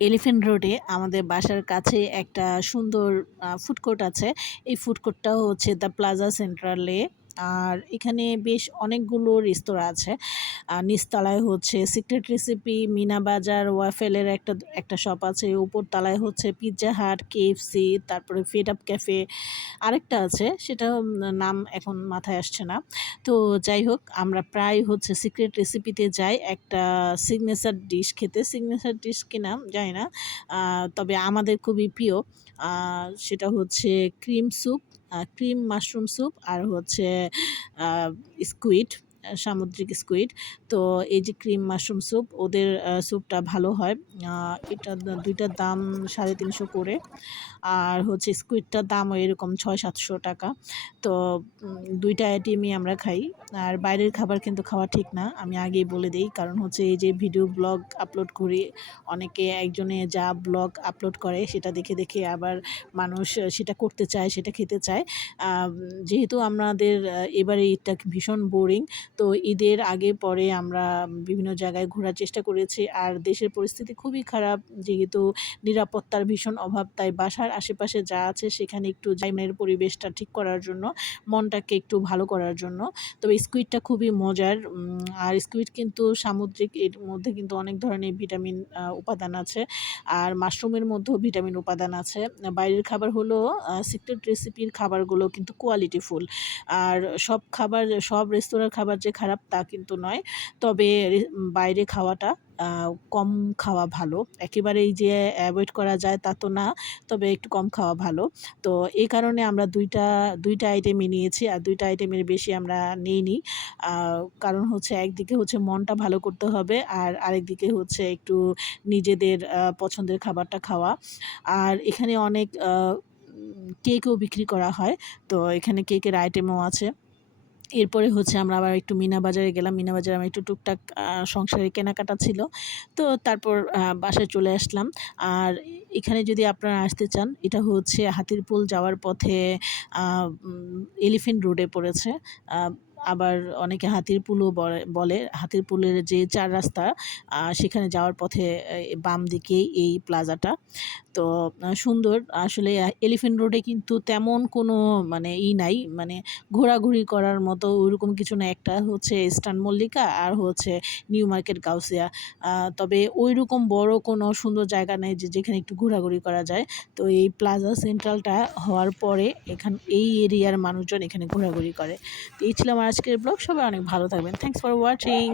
Elephant রোডে আমাদের বাসার কাছে একটা সুন্দর ফুড কোর্ট আছে। এই ফুড কোর্টটা হচ্ছে দ্য প্লাজা সেন্ট্রালে। আর এখানে বেশ অনেকগুলো রেস্তোরাঁ আছে। নিচতলায় হচ্ছে সিক্রেট রেসিপি, মিনা বাজার, ওয়াফেলের একটা শপ আছে। উপর তলায় হচ্ছে পিৎজা হাট, কেএফসি, তারপরে ফেড আপ ক্যাফে, আরেকটা আছে সেটা নাম এখন মাথায় আসছে না। তো যাই হোক, আমরা প্রায় হচ্ছে সিক্রেট রেসিপিতে যাই একটা সিগনেচার ডিশ খেতে। সিগনেচার ডিশ কি নাম জানি না, তবে আমাদের খুবই প্রিয়। সেটা হচ্ছে cream soup, cream mushroom soup, আর হচ্ছে স্কুইড, সামুদ্রিক স্কুইড। তো এই যে ক্রিম মাশরুম স্যুপ, ওদের স্যুপটা ভালো হয়। এটা দুইটার দাম 350 করে। আর হচ্ছে স্কুইডটার দামও এরকম 600-700 টাকা। তো ২টা আইটেমই আমরা খাই। আর বাইরের খাবার কিন্তু খাওয়া ঠিক না, আমি আগেই বলে দেই। কারণ হচ্ছে এই যে ভিডিও ব্লগ আপলোড করি, অনেকে একজনে যা ব্লগ আপলোড করে সেটা দেখে দেখে আবার মানুষ সেটা করতে চায়, সেটা খেতে চায়। যেহেতু আমাদের এবারে ঈদটা ভীষণ বোরিং, তো ঈদের আগে পরে আমরা বিভিন্ন জায়গায় ঘোরার চেষ্টা করেছি। আর দেশের পরিস্থিতি খুবই খারাপ, যেহেতু নিরাপত্তার ভীষণ অভাব, তাই বাসার আশেপাশে যা আছে সেখানে একটু মনের পরিবেশটা ঠিক করার জন্য, মনটাকে একটু ভালো করার জন্য। তবে স্কুইডটা খুবই মজার। আর স্কুইড কিন্তু সামুদ্রিক, এর মধ্যে কিন্তু অনেক ধরনের ভিটামিন উপাদান আছে। আর মাশরুমের মধ্যেও ভিটামিন উপাদান আছে। বাইরের খাবার হলো সিক্রেট রেসিপির খাবারগুলো কিন্তু কোয়ালিটিফুল। আর সব রেস্তোরাঁর খাবার যে খারাপ তা কিন্তু নয়। তবে বাইরে খাওয়াটা কম খাওয়া ভালো। একেবারেই যে অ্যাভয়েড করা যায় তা তো না, তবে একটু কম খাওয়া ভালো। তো এই কারণে আমরা ২টা আইটেমই নিয়েছি, আর ২টা আইটেমের বেশি আমরা নেইনি। আ কারণ হচ্ছে একদিকে হচ্ছে মনটা ভালো করতে হবে, আর আরেকদিকে হচ্ছে একটু নিজেদের পছন্দের খাবারটা খাওয়া। আর এখানে অনেক কেকও বিক্রি করা হয়। তো এখানে কেকের আইটেমও আছে। এরপরে হচ্ছে আমরা আবার একটু মিনা বাজারে গেলাম। মিনা বাজারে আমার একটু টুকটাক সংসারের কেনাকাটা ছিল। তো তারপর বাসায় চলে আসলাম। আর এখানে যদি আপনারা আসতে চান, এটা হচ্ছে হাতিরপুল যাওয়ার পথে এলিফ্যান্ট রোডে পড়েছে। আ আবার অনেকে হাতিরপুলও বলে। হাতিরপুলের যে ৪ রাস্তা, সেখানে যাওয়ার পথে বাম দিকেই এই প্লাজাটা। তো সুন্দর আসলে। এলিফ্যান্ট রোডে কিন্তু তেমন কোনো মানে নাই, মানে ঘোরাঘুরি করার মতো ওইরকম কিছু না। একটা হচ্ছে ইস্টার্ন মল্লিকা, আর হচ্ছে নিউ মার্কেট গাউসিয়া। তবে ওইরকম বড় কোনো সুন্দর জায়গা নেই যেখানে একটু ঘোরাঘুরি করা যায়। তো এই প্লাজা সেন্ট্রালটা হওয়ার পরে এই এরিয়ার মানুষজন এখানে ঘোরাঘুরি করে। তো এই ছিল আমার আজকের ব্লগ। সবাই অনেক ভালো থাকবেন। Thanks for watching.